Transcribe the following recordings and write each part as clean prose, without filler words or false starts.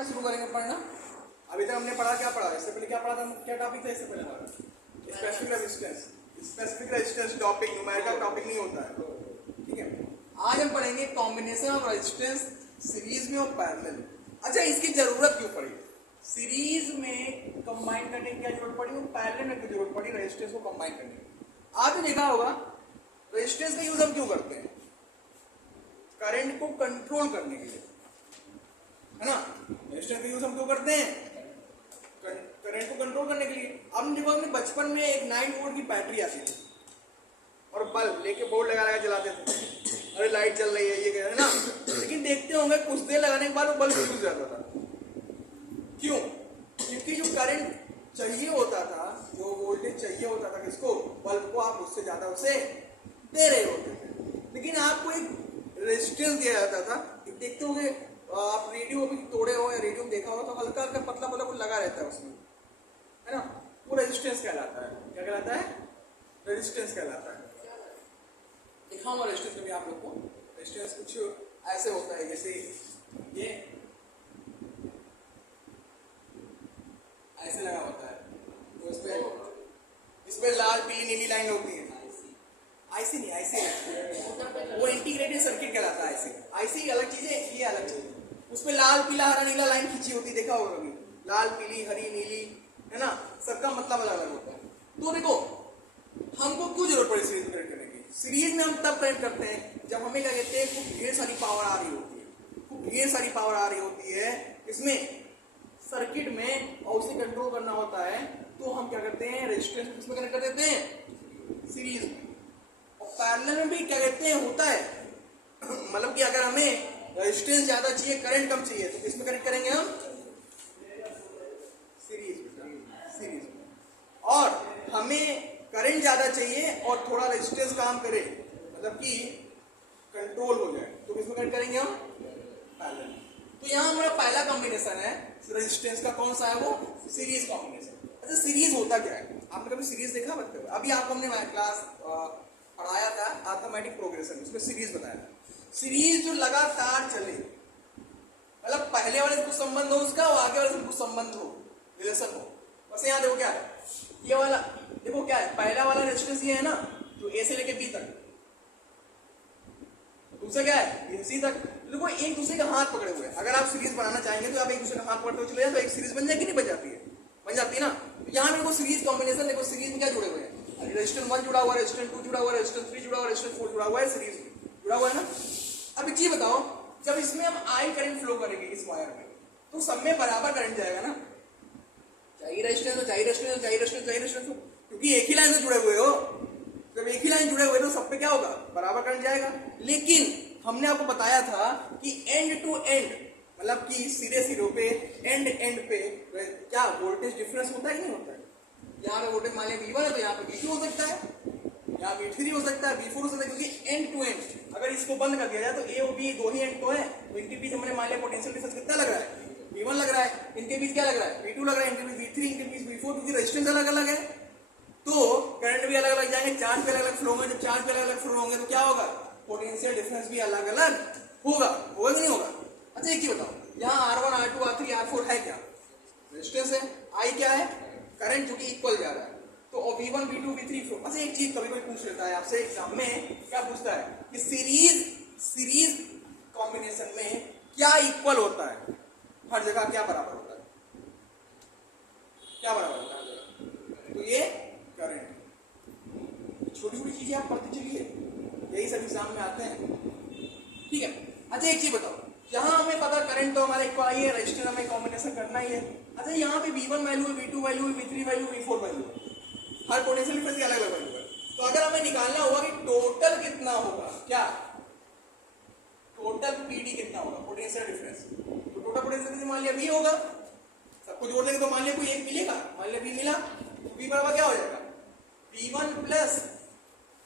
क्या शुरू करेंगे पढ़ना? अभी तक हमने पढ़ा, क्या पढ़ा इससे पहले, क्या पढ़ा था, क्या टॉपिक था इससे पहले हमारा? Specific resistance. Specific resistance topic numerical topic नहीं होता है, ठीक है। आज हम पढ़ेंगे कॉम्बिनेशन ऑफ रेजिस्टेंस सीरीज में और पैरेलल। अच्छा, इसकी जरूरत क्यों पड़ी? सीरीज में कंबाइन करने की क्या जरूरत पड़ी और पैरेलल में क्यों जरूरत पड़ी रेजिस्टेंस को कंबाइन करने की? आपने देखा होगा रेजिस्टेंस का यूज हम क्यों करते हैं? करंट को कंट्रोल करने के लिए, है ना। रेजिस्टेंस का यूज हम क्यों करते हैं? करंट को कंट्रोल करने के लिए। अब देखो, अपने बचपन में एक 9 वोल्ट की बैटरी आती थी और बल्ब लेके बोर्ड लगा लगा जलाते थे, अरे लाइट जल रही है ये कह रहे हैं ना। लेकिन देखते होंगे कुछ देर लगाने के बाद वो बल्ब बुझ जाता था। क्यों? क्योंकि जो करंट चाहिए होता था, जो वोल्टेज चाहिए होता था किसको, बल्ब को, आप उससे ज्यादा उसे दे रहे होते थे। लेकिन आपको एक रेजिस्टेंस दिया जाता था। देखते होंगे आप रेडियो भी तोड़े हो या रेडियो में देखा हो तो हल्का हल्का पतला पतला कुछ लगा रहता है उसमें, है ना। वो रेजिस्टेंस कहलाता है। क्या कहलाता है? रेजिस्टेंस कहलाता है। दिखाऊंगा रेजिस्टेंस में भी आप लोग को। रेजिस्टेंस कुछ ऐसे होता है, जैसे ये ऐसे लगा होता है, तो इस पे लाल पीली नीली लाइन होती है। आईसी नहीं, आईसी वो इंटीग्रेटेड सर्किट कहलाता है। आईसी, आईसी अलग चीज है, ये अलग चीज है। उसमें लाल पीला हरा नीला लाइन खींची होती है, देखा होगा कभी, लाल पीली हरी नीली, है ना। सबका मतलब अलग अलग होता है। तो देखो, हमको क्यों जरूरत पड़ी सीरीज कनेक्ट करने की? सीरीज में हम तब कनेक्ट करते हैं जब हमें क्या कहते हैं, खूब ढेर सारी पावर आ रही होती है। खूब ढेर सारी पावर आ रही होती है इसमें सर्किट में, और उसे कंट्रोल करना होता है। तो हम क्या करते हैं, रेजिस्टेंस किसमें कनेक्ट कर देते हैं? सीरीज में। और पैरेलल में भी क्या कहते हैं, होता है मतलब कि अगर हमें रेजिस्टेंस ज्यादा चाहिए, करंट कम चाहिए, तो किसमें कनेक्ट करेंगे हम? सीरीज में। और हमें करंट ज्यादा चाहिए और थोड़ा रेजिस्टेंस काम करे, मतलब कि कंट्रोल हो जाए, तो किसमें कनेक्ट करेंगे हम? पैरेलल। तो यहाँ हमारा पहला कॉम्बिनेशन है रेजिस्टेंस का, कौन सा है वो? Series combination. अच्छा, सीरीज होता क्या है? आपने कभी सीरीज देखा? बच्चे अभी आपको हमने क्लास पढ़ाया था अर्थमेटिक प्रोग्रेशन, उसमें सीरीज बताया था। सीरीज जो लगातार चले, मतलब पहले वाले से कुछ संबंध हो उसका और आगे वाले से कुछ संबंध हो, रिलेशन हो। बस यहाँ देखो क्या है, ये वाला देखो क्या है, पहला वाला रेजिस्टेंस ये है ना, जो ए से लेके बी तक। दूसरा क्या है, ये सी तक। देखो एक दूसरे का हाथ पकड़े हुए हैं। अगर आप सीरीज बनाना चाहेंगे तो आप एक दूसरे का हाथ पकड़ते हुए चले जाए, तो एक सीरीज बन जाएगी, नहीं बन जाती है? बन जाती है ना। तो यहाँ देखो सीरीज कॉम्बिनेशन, देखो सीरीज में क्या जुड़े हुए हैं, रेजिस्टेंस 1 जुड़ा हुआ है, रेजिस्टेंस 2 जुड़ा हुआ है, रेजिस्टेंस 3 जुड़ा हुआ है, रेजिस्टेंस 4 जुड़ा हुआ है, सीरीज जुड़ा हुआ है ना। अब एक चीज बताओ, जब इसमें हम आई करंट फ्लो करेंगे इस वायर में, तो सब में बराबर करंट जाएगा ना। चाहिए रेजिस्टेंस हो, चाहिए रेजिस्टेंस हो, चाहिए रेजिस्टेंस, चाहिए रेजिस्टेंस हो, क्योंकि एक ही लाइन से जुड़े हुए हो। जब एक ही लाइन जुड़े हुए तो सब पे क्या होगा, बराबर करंट जाएगा। लेकिन हमने आपको बताया था कि एंड टू एंड, मतलब कि सिरे सिरों पे, एंड एंड पे क्या वोल्टेज डिफरेंस होता है कि नहीं होता है? यहाँ पे वोल्टेज मान लिया V1 है तो यहाँ पे V2 हो सकता है, यहाँ V3 हो सकता है, V4 हो सकता है, क्योंकि एंड टू एंड अगर इसको बंद कर दिया जाए तो A और B दो ही एंड तो है, तो इनके बीच हमने मान लिया पोटेंशियल डिफरेंस कितना लग रहा है, V1 लग रहा है, इनके बीच क्या लग रहा है, V2 लग रहा है, इनके बीच V3, इनके बीच V4, क्योंकि रेजिस्टेंस अलग अलग है तो करंट भी अलग अलग जाएंगे, चार्ज भी अलग अलग फ्लो होंगे। जब चार्ज भी अलग अलग फ्लो होंगे तो क्या होगा, पोटेंशियल डिफरेंस भी अलग अलग होगा, होगा कि नहीं होगा? अच्छा एक ही बताओ, यहाँ R1 R2 R3 R4 है क्या? रेजिस्टेंस है। I क्या है? करंट, जो कि इक्वल जा रहा है। तो V1 V2 V3 4। अच्छा एक चीज कभी कोई पूछ लेता है आपसे एग्जाम में, क्या पूछता है कि सीरीज कॉम्बिनेशन में क्या इक्वल होता है? हर जगह क्या बराबर होता है? क्या बराबर होता है हर जगह? तो ये करंट। छोटी छोटी चीजें आप पढ़ते चलिए, यही सब एग्जाम में आते हैं, ठीक है। अच्छा एक चीज बताओ, यहाँ हमें पता करंट तो हमारे इक्वल आई है, रेजिस्टेंस हमें कॉम्बिनेशन करना ही है। अच्छा यहाँ पे V1 वैल्यू है, V2 वैल्यू है, V3 वैल्यू, V4 वैल्यू है, हर पोटेंशियल डिफरेंस की अलग अलग वैल्यू है। तो अगर हमें निकालना होगा कि टोटल कितना होगा, क्या टोटल PD कितना होगा, पोटेंशियल डिफरेंस, तो टोटल पोटेंशियल डिफरेंस मान लिया V होगा, सबको जोड़ देंगे तो मान लिया कोई एक मिलेगा, मान लिया V मिला, तो V बराबर क्या हो जाएगा, V1 plus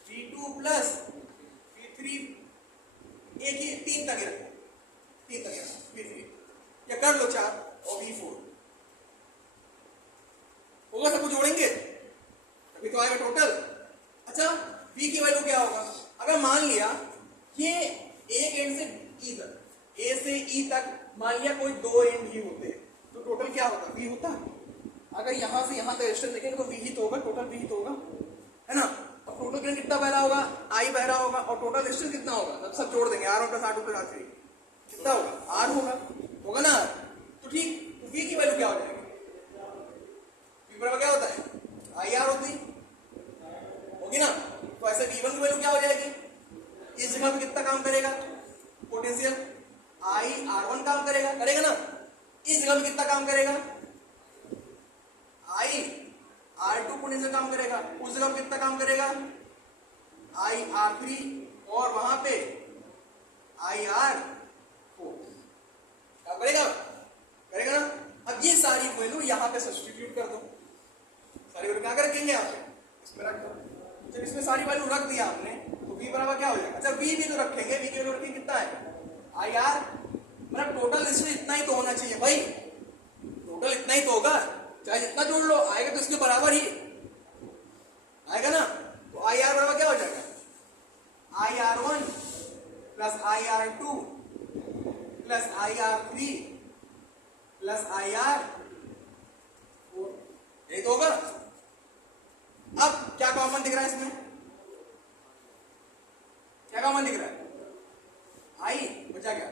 V2 plus V3, एक ही 3 तक रखो, 3 तक रखो V3, या कर लो 4 और V4 होगा, सबको जोड़ेंगे तभी तो आएगा टोटल। अच्छा V की वैल्यू क्या होगा, अगर मान लिया ये एक एंड से E तक, A से E तक मान लिया कोई दो एंड ही होते हैं, क्या होता, v होता। अगर यहाँ से यहाँ तक रेजिस्टेंस देखेंगे तो v ही तो होगा, टोटल v ही तो होगा, है ना। अब टोटल करंट कितना बह रहा होगा, I बह रहा होगा, और टोटल रेजिस्टेंस कितना होगा, तब सब जोड़ देंगे, R1 plus R2 plus R3 कितना होगा, R होगा ना। तो ठीक, तो v की वैल्यू क्या हो जाएगी, v बराबर क्या होता है, IR होती होगी ना। तो ऐसे V1 की वैल्यू क्या हो जाएगी, इस जगह पे कितना काम करेगा पोटेंशियल, IR1 काम करेगा ना। इस जगह पे कितना काम करेगा, IR2 पोटेंशियल काम करेगा, उस जगह पे कितना काम करेगा, IR3, और वहां पे IR4 क्या करेगा ना। अब ये सारी वैल्यू यहाँ पे सब्स्टिट्यूट कर दो, सारी वैल्यू क्या रखेंगे यहाँ पे, इसमें रख दो। जब इसमें सारी वैल्यू रख दिया हमने तो v बराबर क्या हो जाएगा, अच्छा v भी तो रखेंगे, v की वैल्यू रखेंगे कितना है, IR, मतलब टोटल इसमें इतना ही तो होना चाहिए भाई, टोटल इतना ही तो होगा, चाहे जितना जोड़ लो आएगा तो इसके बराबर ही आएगा ना। तो IR बराबर क्या हो जाएगा, IR1 plus IR2 plus IR3 plus IR4, यही तो होगा। अब क्या कॉमन दिख रहा है इसमें, क्या कॉमन दिख रहा है, I बचा क्या,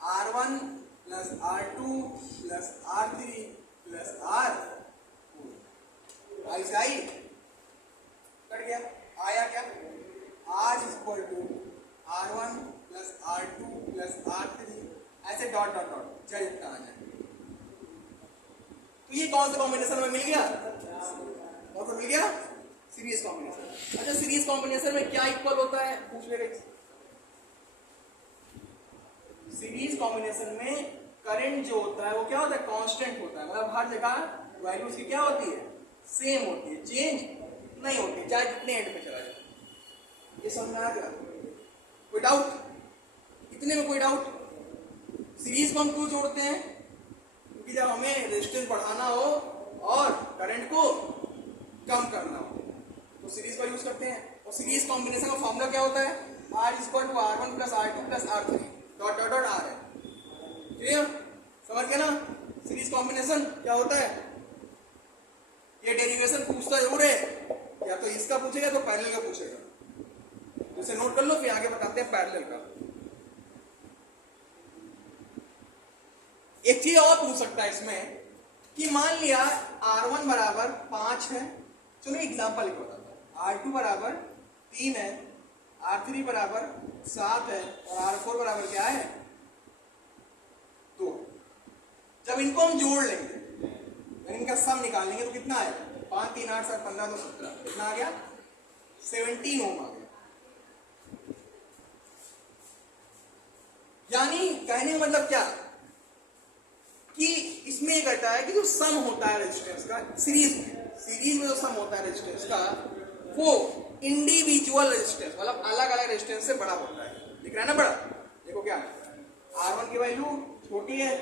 R1 plus R2 plus R3 plus R4, I से I कट गया, आया क्या, R is equal to R1 plus R2 plus R3, ऐसे डॉट डॉट डॉट चाहे जितना आ जाए। तो ये कौन सा कॉम्बिनेशन में मिल गया, कौन सा मिल गया, सीरीज कॉम्बिनेशन। अच्छा सीरीज कॉम्बिनेशन में क्या इक्वल होता है पूछ लेगा, सीरीज कॉम्बिनेशन में करंट जो होता है वो क्या होता है, कांस्टेंट होता है, मतलब हर जगह वैल्यू उसकी क्या होती है, सेम होती है, चेंज नहीं होती, चाहे कितने एंड पे चला जाए। ये समझ में आ गया, कोई डाउट, इतने में कोई डाउट। सीरीज को हम क्यों जोड़ते हैं, क्योंकि जब हमें रेजिस्टेंस बढ़ाना हो और करंट को कम करना हो तो सीरीज का यूज करते हैं। और सीरीज कॉम्बिनेशन का फॉर्मूला क्या होता है, R is equal to R1 plus R2 plus R3 dot dot dot R है, क्लियर, समझ गया ना। सीरीज कॉम्बिनेशन क्या होता है, ये डेरिवेशन पूछता जरूर है, या तो इसका पूछेगा तो पैरेलल का पूछेगा, तो इसे नोट कर लो, फिर आगे बताते हैं पैरेलल का। एक चीज और पूछ सकता है इसमें कि मान लिया R1 बराबर 5 है, चलो एग्जांपल लिखो, R2 बराबर 3 है, R3 बराबर 7 है और R4 बराबर क्या है 2। जब इनको हम जोड़ लेंगे, इनका सम निकालेंगे तो कितना आएगा, 5 3 8 7 15 2 17, कितना आ गया 17 ओम आ गया। यानी कहने का मतलब क्या कि इसमें ये कहता है कि जो सम होता है रेजिस्टेंस का सीरीज में जो सम होता है रेजिस्टेंस का वो इंडिविजुअल रेजिस्टेंस मतलब अलग अलग रेजिस्टेंस से बड़ा होता है। दिख रहा है ना बड़ा, देखो क्या R1 की वैल्यू छोटी है,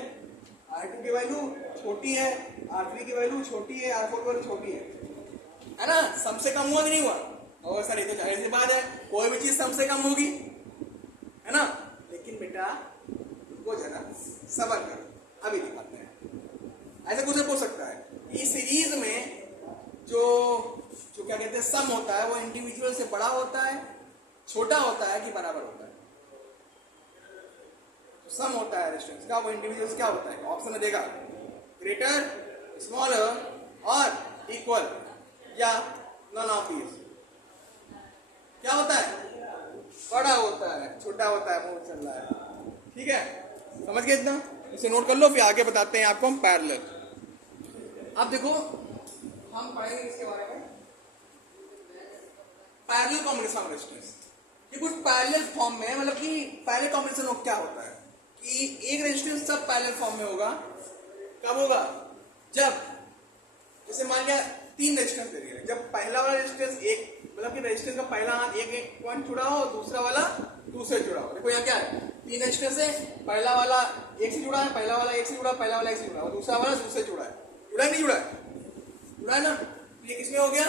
R2 की वैल्यू छोटी है, R3 की वैल्यू छोटी है, R4 की वैल्यू छोटी है ना। सम से कम हुआ कि नहीं हुआ, और सर ये तो जाहिर सी बात है, कोई भी चीज सम से कम होगी, है ना। लेकिन बेटा वो जरा सबर करो, अभी दिखाते हैं। ऐसा कुछ हो सकता है कि सीरीज में जो क्या कहते हैं सम होता है वो इंडिविजुअल से बड़ा होता है, छोटा होता है कि बराबर होता है। तो सम होता है रेजिस्टेंस का, वो इंडिविजुअल क्या होता है, ऑप्शन में देगा ग्रेटर, स्मॉलर और इक्वल या नन ऑफ दीज। क्या होता है, बड़ा होता है, छोटा होता है, बहुत चल रहा है, ठीक है, समझ गए इतना। इसे नोट कर लो, फिर आगे बताते हैं आपको हम पैरेलल। अब देखो हम पढ़ेंगे इसके बारे में, पैरेलल कॉम्बिनेशन ऑफ रेजिस्टेंस। ये कुछ पैरेलल फॉर्म में, मतलब कि पैरेलल कॉम्बिनेशन क्या होता है कि एक रेजिस्टेंस सब पैरेलल फॉर्म में होगा। कब होगा, जब जैसे मान लिया 3 रेजिस्टेंस दे दिए, जब पहला वाला रेजिस्टेंस एक मतलब कि रेजिस्टेंस का पहला हाथ एक पॉइंट जुड़ा हो, दूसरा वाला दूसरे जुड़ा हो। देखो यहाँ क्या है, 3 रेजिस्टेंस है, पहला वाला एक से जुड़ा है, पहला वाला एक से जुड़ा, पहला वाला एक से जुड़ा, और दूसरा वाला दूसरे जुड़ा है। जुड़ा है नहीं जुड़ा है, जुड़ा है ना। ये किसमें हो गया,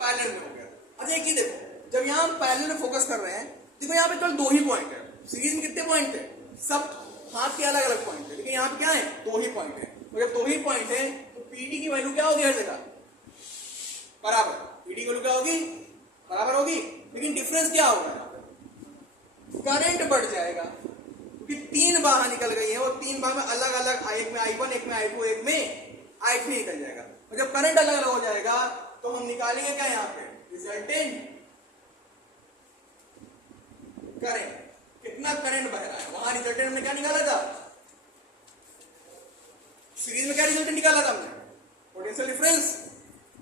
पैरेलल में हो गया। अच्छा एक ही देखो, जब यहाँ हम पैरेलल में फोकस कर रहे हैं, देखो यहाँ पे केवल 2 ही पॉइंट है। सीरीज में कितने पॉइंट है, सब हाथ के अलग अलग पॉइंट है, लेकिन यहाँ पे क्या है 2 ही पॉइंट है। तो जब दो ही पॉइंट है तो पीडी की वैल्यू क्या होगी हर जगह बराबर, पीडी की वैल्यू क्या होगी बराबर होगी, लेकिन डिफरेंस क्या होगा, करंट बढ़ जाएगा क्योंकि तीन बाहर निकल गई है, और तीन बाहर में अलग अलग, एक में I1, एक में I2, एक में I3 निकल जाएगा, और जब करंट अलग अलग हो जाएगा तो हम निकालेंगे क्या यहाँ पे रिजल्टेंट करंट, कितना करंट बह रहा है, वहां रिजल्टेंट हमने क्या निकाला था, सीरीज में क्या रिजल्टेंट निकाला था हमने, पोटेंशियल डिफरेंस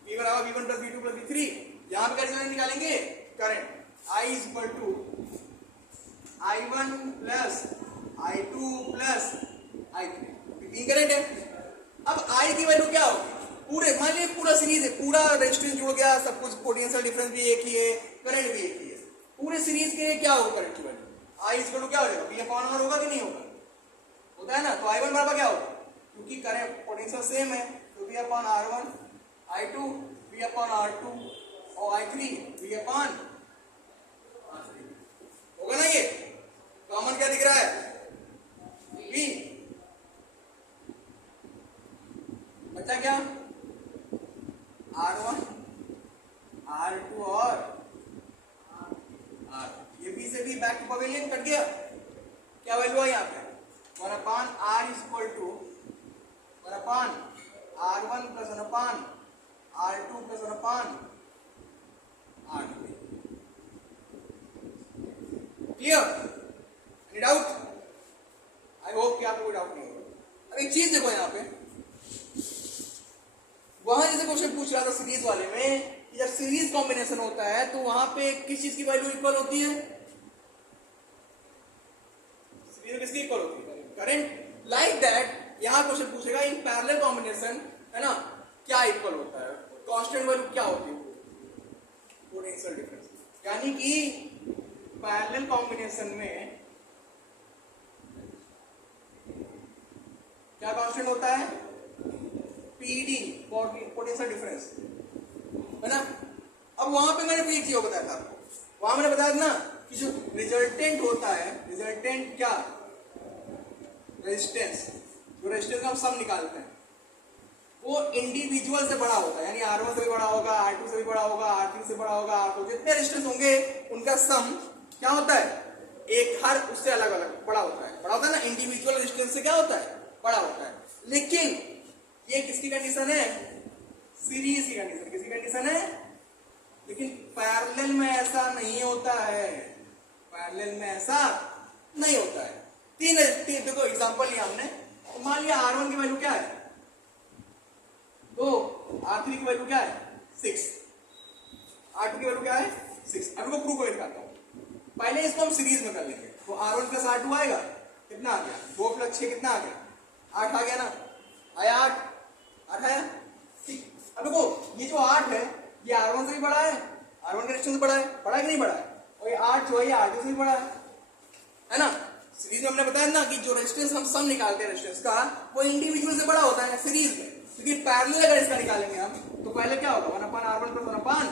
V बराबर V1 plus V2 plus V3, यहां पे क्या रिजल्टेंट निकालेंगे current, I is equal to I1 plus I2 plus I3, तीन करंट है। अब I की वैल्यू क्या होगी, पूरे मान लीजिए पूरा सीरीज है, पूरा रेजिस्टेंस जुड़ गया, सब कुछ, पोटेंशियल डिफरेंस भी एक ही है, करंट भी एक ही है, पूरे सीरीज के लिए क्या होगा करंट की value, I is equal to क्या हो जाएगा V अपॉन R होगा कि नहीं होगा, होता है ना, तो I1 बराबर क्या होगा, क्योंकि करंट पोटेंशियल सेम है तो V upon R1, I2 V upon R2 और I3 V अपॉन R3 होगा ना, ये कॉमन क्या दिख रहा है V, बचा क्या R1 R2 और R, ये B से B back to pavilion cut गया, क्या वैल्यू है यहाँ पे 1 upon R is equal to 1 upon R1 plus 1 upon R2 plus 1 upon R3, clear, any doubt, I hope कि आपको कोई डाउट नहीं होगा। अब एक चीज देखो यहाँ पे, वहां जैसे क्वेश्चन पूछ रहा था सीरीज वाले में कि जब सीरीज कॉम्बिनेशन होता है तो वहां पे किस चीज की वैल्यू इक्वल होती है, सीरीज में किसकी इक्वल होती है करंट, लाइक दैट यहां क्वेश्चन पूछेगा इन पैरेलल कॉम्बिनेशन है ना क्या इक्वल होता है, कांस्टेंट वैल्यू क्या होती है पोटेंशियल डिफरेंस, यानी कि पैरेलल कॉम्बिनेशन में क्या कांस्टेंट होता है पीडी, पोटेंशियल डिफरेंस है ना। अब वहां पे मैंने एक चीज बताया था आपको, वहां मैंने बताया था ना कि जो रिजल्टेंट होता है, रिजल्टेंट क्या रेजिस्टेंस, जो रेजिस्टेंस का हम सम निकालते हैं वो इंडिविजुअल से बड़ा होता है, यानी R1 से भी बड़ा होगा, R2 से भी बड़ा होगा, R3 से बड़ा होगा, R4, जितने रेजिस्टेंस होंगे उनका सम क्या होता है, एक हर उससे अलग अलग बड़ा होता है ना, इंडिविजुअल रेजिस्टेंस से क्या होता है बड़ा होता है, लेकिन ये किसकी कंडीशन है, सीरीज की कंडीशन, किसकी कंडीशन है, लेकिन पैरेलल में ऐसा नहीं होता है, पैरेलल में ऐसा नहीं होता है। तीन देखो एग्जांपल लिया हमने, तो मान लिया R1 की वैल्यू क्या है 2, R3 की वैल्यू क्या है 6, R2 की वैल्यू क्या है 6, अब मैं प्रूव करके दिखाता हूं, पहले इसको हम सीरीज में कर लेंगे, तो R1 प्लस R2 आएगा, कितना आ गया 2 प्लस 6 कितना आ गया 8 आ गया ना, आया 8 आया, ठीक। अब देखो ये जो 8 है ये R1 से भी बड़ा है, R1 का रेजिस्टेंस बड़ा है कि नहीं बड़ा है, और ये 8 जो है ये R2 से भी बड़ा है ना। सीरीज में हमने बताया ना कि जो रेजिस्टेंस हम सम निकालते हैं रेजिस्टेंस का वो इंडिविजुअल से बड़ा होता है सीरीज में, लेकिन पैरेलल अगर इसका निकालेंगे हम तो पहले क्या होगा 1 upon R1 plus 1 upon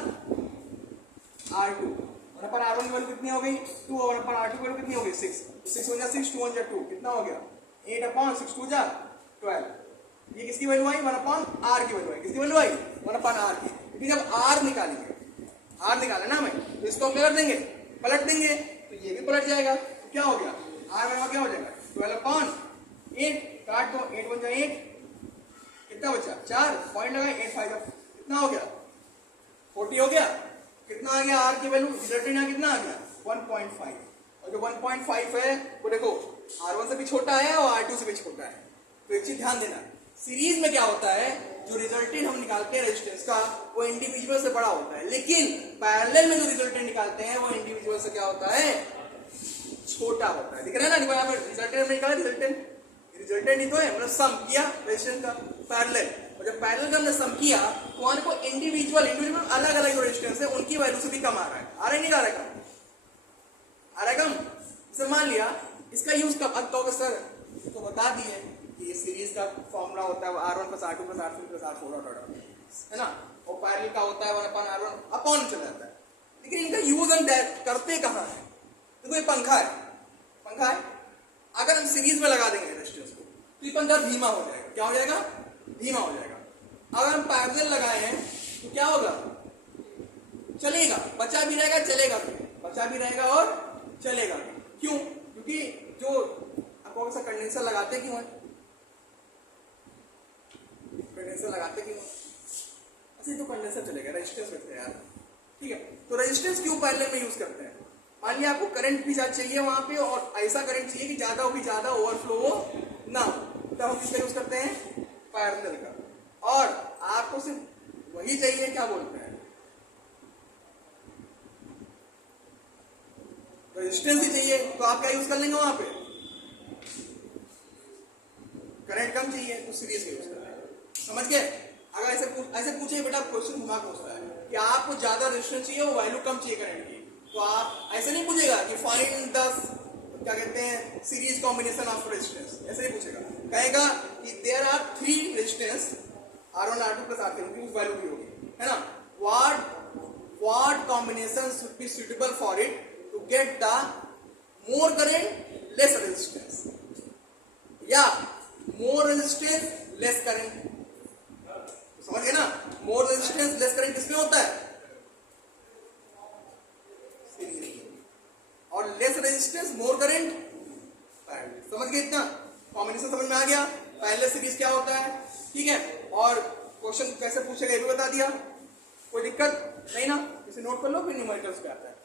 R2, 1 upon R1 की वैल्यू कितनी हो गई 2, और 1 अपॉन R2 की वैल्यू कितनी हो गई 6, 6 1 जा 6, 2 1 जा 2, कितना हो गया 8 अपॉन 6 2 जा 12, ये किसकी वैल्यू आई 1 अपॉन R की वैल्यू आई, किसकी वैल्यू आई 1 अपॉन R की, लेकिन जब R निकालेंगे, R निकाले ना हमें, तो इसको हम क्या कर देंगे पलट देंगे, तो ये भी पलट जाएगा, तो क्या हो गया R वैल्यू क्या हो जाएगा 12 अपॉन 8, काट दो 8 1 जा 8, कितना बचा 4, पॉइंट लगाए 8 5 कितना हो गया 40 हो गया, कितना आ गया R की वैल्यू रिजल्टेंट यहाँ कितना आ गया 1.5, और जो 1.5 है वो देखो R1 से भी छोटा है और R2 से भी छोटा है, तो एक चीज ध्यान देना, सीरीज में क्या होता है जो रिजल्टेंट हम निकालते हैं रेजिस्टेंस का वो इंडिविजुअल से बड़ा होता है, लेकिन पैरेलल में जो रिजल्टेंट निकालते हैं वो इंडिविजुअल से क्या होता है छोटा होता है, दिख रहा है ना, यहाँ पर रिजल्टेंट हमने निकाला, रिजल्टेंट ही तो है, मतलब सम किया रेजिस्टेंस का पैरेलल, और जब पैरेलल का हमने सम किया तो वहां को इंडिविजुअल अलग अलग जो रेजिस्टेंस है उनकी वैल्यू से भी कम आ रहा है, आ रहा है नहीं आ रहा है कम, आ रहा है कम। जैसे मान लिया इसका यूज कब, अब कहोगे सर तो बता दिए कि सीरीज का फॉर्मूला होता है R1 plus R2 plus R3 plus R4 है ना, और पैरेलल का होता है 1 अपॉन R1 अपॉन चला जाता है, लेकिन इनका यूज हम करते कहाँ है, देखो ये पंखा है, अगर हम सीरीज में लगा देंगे रेजिस्टेंस को तो ये पंखा धीमा हो जाएगा, क्या हो जाएगा, धीमा हो जाएगा। अगर हम पैरेलल लगाए हैं तो क्या होगा, चलेगा, बचा भी रहेगा चलेगा भी, बचा भी रहेगा और चलेगा भी। क्यों, क्योंकि जो आपको सा कंडेंसर लगाते क्यों है, कंडेंसर लगाते क्यों, ऐसे तो कंडेंसर चलेगा, रेजिस्टेंस रखते हैं यार, ठीक है। तो रेजिस्टेंस क्यों पैरेलल में यूज करते हैं, मान लिया आपको करंट भी चाहिए वहां पे और ऐसा करंट चाहिए कि ज्यादा हो भी ज्यादा ओवरफ्लो हो ना हो, तब हम किसका यूज करते हैं, पैरेलल का। और आपको सिर्फ वही चाहिए, क्या बोलते हैं, रेजिस्टेंस ही चाहिए, तो आप क्या यूज कर लेंगे वहां पे, करंट कम चाहिए तो सीरीज का यूज कर लेंगे, समझ गए। अगर ऐसे पूछे बेटा, क्वेश्चन घुमा पूछता है कि आपको ज्यादा रेजिस्टेंस चाहिए और वैल्यू कम चाहिए करंट की, तो आप ऐसे नहीं पूछेगा कि फाइंड द क्या कहते हैं सीरीज कॉम्बिनेशन ऑफ रेजिस्टेंस, ऐसे नहीं पूछेगा, कहेगा कि there are 3 resistance R1 R2 plus R3, उनकी वैल्यू भी होगी, है ना। What combination should be suitable for it to get the more current less resistance, या मोर रेजिस्टेंस लेस करंट, समझ गए ना। मोर रेजिस्टेंस लेस करंट किसमें होता है, और लेस रेजिस्टेंस मोर करंट पैरेलल, समझ गए इतना, कॉम्बिनेशन समझ में आ गया। पैरेलल सीरीज क्या होता है, ठीक है। और क्वेश्चन कैसे पूछेगा ये भी बता दिया, कोई दिक्कत नहीं ना, इसे नोट कर लो, फिर न्यूमेरिकल्स पे आता है।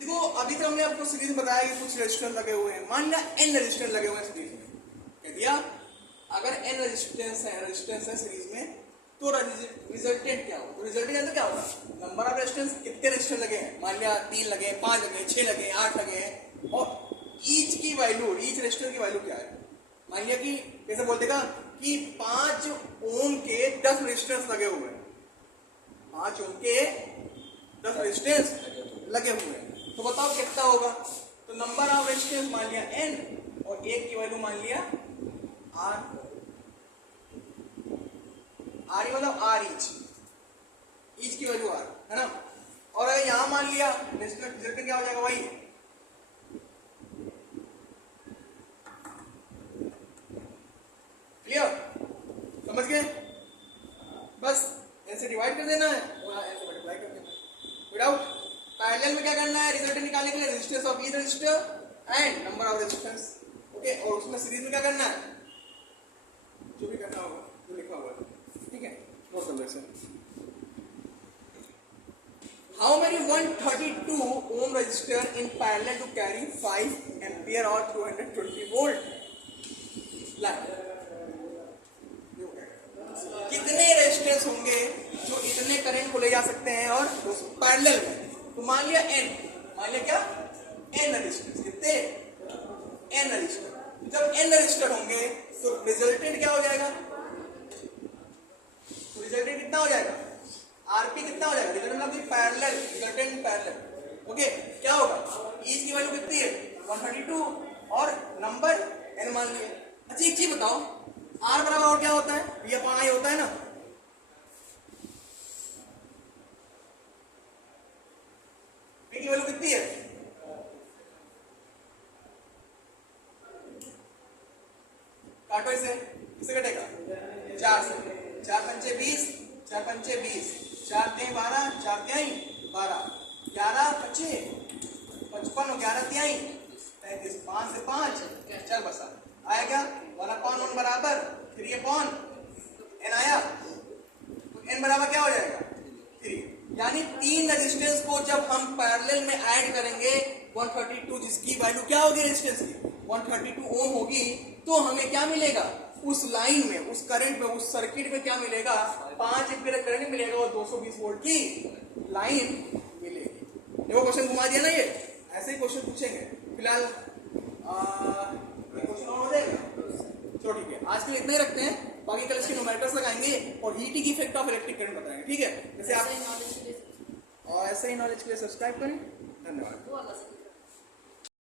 देखो अभी तक हमने आपको सीरीज में बताया कि कुछ रेजिस्टेंस लगे हुए हैं, मान लिया n रेजिस्टेंस लगे हुए हैं सीरीज में, कह दिया अगर n रेजिस्टेंस है सीरीज में तो रिजल्टेंट क्या होगा, तो रिजल्टेंट क्या होगा, नंबर ऑफ रेजिस्टेंस, कितने रेजिस्टेंस लगे हैं, मान लिया 3 लगे, 5 लगे, 6 लगे, 8 लगे हैं, और ईच की वैल्यू, ईच रेजिस्टेंस की वैल्यू क्या है। मान लिया कि कैसे बोल देगा कि 5 ओम के 10 रेजिस्टेंस लगे हुए हैं, 5 ओम के 10 रेजिस्टेंस लगे हुए हैं, तो बताओ कितना होगा। तो नंबर ऑफ रेजिस्टेंस मान लिया n और एक की वैल्यू मान लिया r, r मतलब r ईच की वैल्यू r, है ना। और अगर यहां मान लिया रिजल्टेंट क्या हो जाएगा, वही क्लियर, समझ गए। बस ऐसे डिवाइड कर देना है और ऐसे मल्टीप्लाई कर देना है विदाउट। पैरेलल में क्या करना है, रिजल्टेंट निकालने के लिए resistance of each resistor and number of resistance, okay. और उसमें सीरीज में क्या करना है, जो भी करना होगा जो लिखा हुआ है, ठीक है, नोट कर लो इसे। How many 132 ohm resistor in parallel to carry 5 ampere or 220 volt line? कितने रेजिस्टेंस होंगे जो इतने करंट को ले जा सकते हैं और पैरेलल में, तो मान लिया n, मान लिया क्या n रेजिस्टेंस, कितने n रेजिस्टर, जब n रेजिस्टर होंगे तो रिजल्टेंट क्या हो जाएगा, तो रिजल्टेंट कितना हो जाएगा, आरपी कितना हो जाएगा, resultant of the parallel, resultant parallel, okay. क्या होगा, ईच की वैल्यू कितनी है 132 और नंबर n मान लिया। अच्छा एक चीज बताओ, R बराबर और क्या होता है, V अपॉन I होता है ना, V की वैल्यू कितनी है, काटो इसे, किसे कटेगा 4 से, 4 पंचे 20, 4 पंचे 20, 4 तिहाई 12, 4 तिहाई 12, 11 पच्चे 55 और 11 तिहाई 35, 5 से 5 चल बसा आएगा 1/1 बराबर 3/n आया, तो n बराबर क्या हो जाएगा 3, यानी 3 रेजिस्टेंस को जब हम पैरेलल में ऐड करेंगे 132, जिसकी वैल्यू क्या होगी रेजिस्टेंस की 132 ओम होगी, तो हमें क्या मिलेगा, उस लाइन में, उस करंट में, उस सर्किट में क्या मिलेगा, 5 एम्पीयर करंट मिलेगा और 220 वोल्ट की लाइन मिलेगी। देखो क्वेश्चन घुमा दिया ना, ये ऐसे ही क्वेश्चन पूछेंगे। फिलहाल क्वेश्चन और हो जाएगा, चलो ठीक है, आज के लिए इतना ही रखते हैं, बाकी कल इसके न्यूमेरिकल्स लगाएंगे और heating effect of electric current बताएंगे, ठीक है। जैसे आप और ऐसे ही नॉलेज के लिए सब्सक्राइब करें, धन्यवाद।